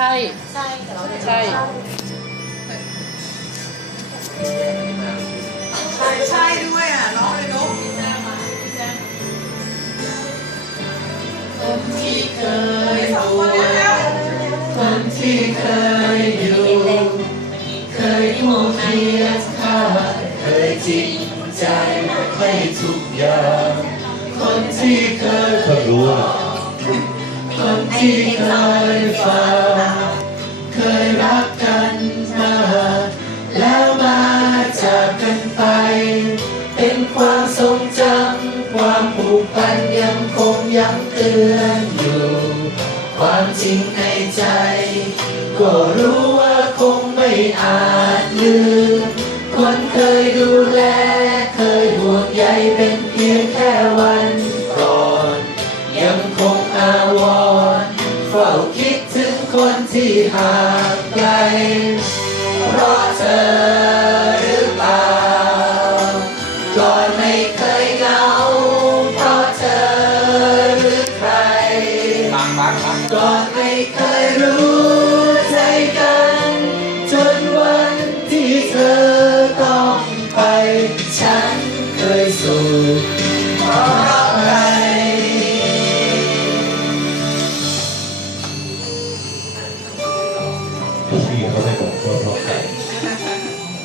ช่ ใช่แต่เราใช่ ใช่ใช่ด้วยอะน้องเลยนุ๊กคนที่เคยสองดูคนแล้วคนที่เคยอยู่เคยมองเคียงข้างเคยจริงใจให้ทุกอย่าง คนที่เคยก็รู้ว่าคนที่เคยฟังเคยรั กกันมาแล้วมาจากกันไป เป็นความทรงจำความผูกพันยังคงย้ำเตือนอยู่ ความจริงในใจ ก็รู้ว่าคงไม่อาจลืมคนเคยดูแล เคยห่วงใยเป็นเพียงแค่วันก่อน ยังคงอาวรณ์เฝ้าคิดถึง คนที่ห่างไกลเพราะเธอหรือเปล่าจอยไม่เคยเหงาเพราะเธอหรือใครจอยไม่เคยรู้ใจกัน จนวันที่เธอต้องไป ฉันเคยสู่